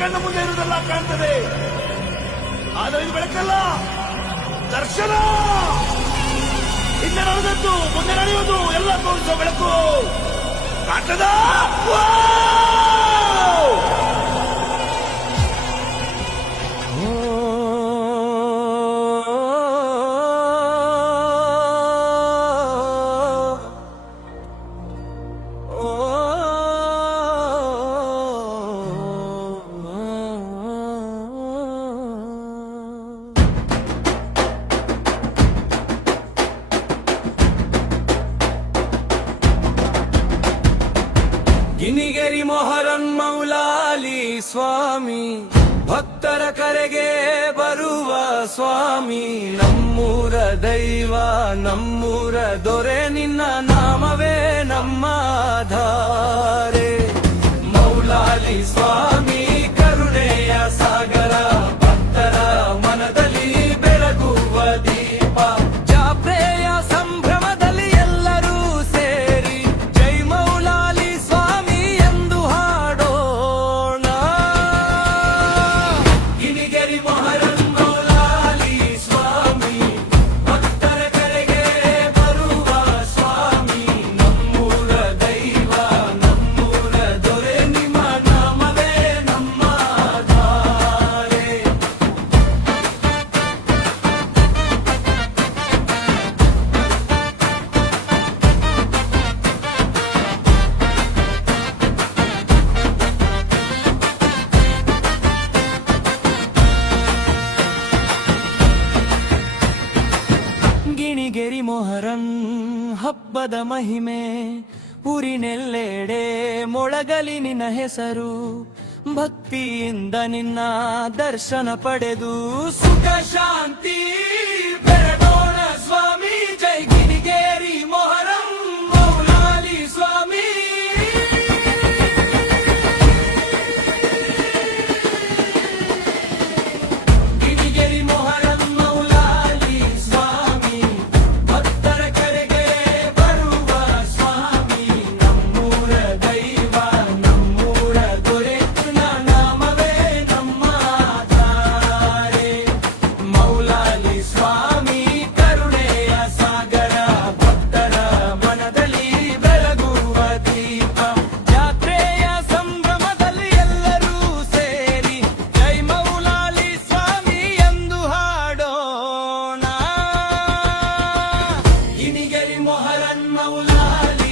ಕಣ್ಣ ಮುಂದೆ ಇರುವುದೆಲ್ಲ ಕಾಣ್ತದೆ, ಆದರೆ ಇದು ಬೆಳಕಲ್ಲ, ದರ್ಶನ. ಹಿಂದೆ ನಡೆದದ್ದು ಮುಂದೆ ನಡೆಯುವುದು ಎಲ್ಲ ತೋರಿಸೋ ಬೆಳಕು ಕಾಣ್ತದ. ಗಿನಿಗೆರಿ ಮೊಹರಂ ಮೌಲಾಲಿ ಸ್ವಾಮಿ, ಭಕ್ತರ ಕರೆಗೆ ಬರುವ ಸ್ವಾಮಿ, ನಮ್ಮೂರ ದೈವ ನಮ್ಮೂರ ದೊರೆ, ನಿನ್ನ ನಾಮವೇ ನಮ್ಮ ಧಾರೆ. ಮೌಲಾಲಿ ಸ್ವಾಮಿ ಕರುಣೆಯ ಸಾಗರ, ಭಕ್ತರ ಮನದಲ್ಲಿ ಬೆಳಗುವ ದೀಪ. ಜಾತ್ರೆಯ ಸಂಭ್ರಮದಲ್ಲಿ ಎಲ್ಲರೂ ಸೇರಿ ಜೈ ಮೌಲಾಲಿ ಸ್ವಾಮಿ ಎಂದು ಹಾಡೋಣ. ಗಿನಿಗೆರಿ ಮೊಹರಂ ಮೌಲಾಲಿ ಸ್ವಾಮಿ, ಭಕ್ತರ ಕರೆಗೆ ಬರುವ ಸ್ವಾಮಿ, ನಮ್ಮೂರ ದೈವ ನಮ್ಮೂರ ದೊರೆ, ನಿಮ್ಮ ನಾಮವೇ ನಮ್ಮ ಧಾರೆ. ಗಿಣಿಗೆರಿ ಮೊಹರಂ ಹಬ್ಬದ ಮಹಿಮೆ, ಊರಿನೆಲ್ಲೆಡೆ ಮೊಳಗಲಿ ನಿನ್ನ ಹೆಸರು. ಭಕ್ತಿಯಿಂದ ನಿನ್ನ ದರ್ಶನ ಪಡೆದು ಸುಖ ಶಾಂತಿ ಬೆರಡೋಣ ಸ್ವಾಮಿ. ಜೈ ಗಿಣಿಗೇರಿ ಮೊಹರಂ ಮೌಲಾಲಿ ಸ್ವಾಮಿ. ಗಿಣಿಗೆರಿ ಮೊಹರಂ ಮೌಲಾಲಿ ಸ್ವಾಮಿ, ಭಕ್ತರ ಕರೆಗೆ ಬರುವ ಸ್ವಾಮಿ, ನಮ್ಮೂರ ದೈವ ನಮ್ಮೂರ ದೊರೆ, ನಿನ್ನ ನಾಮವೇ ನಮ್ಮ ಧಾರೆ. ಮೌಲಾಲಿ ಸ್ವಾಮಿ ಕರುಣೆಯ ಸಾಗರ, ಭಕ್ತರ ಮನದಲ್ಲಿ ಬೆಳಗುವ ದೀಪ. ಜಾತ್ರೆಯ ಸಂಭ್ರಮದಲ್ಲಿ ಎಲ್ಲರೂ ಸೇರಿ ಜೈ ಮೌಲಾಲಿ ಸ್ವಾಮಿ ಎಂದು ಹಾಡೋಣ. ಗಿನಿಗೆರಿ ಮೊಹರಂ ಮೌಲಾಲಿ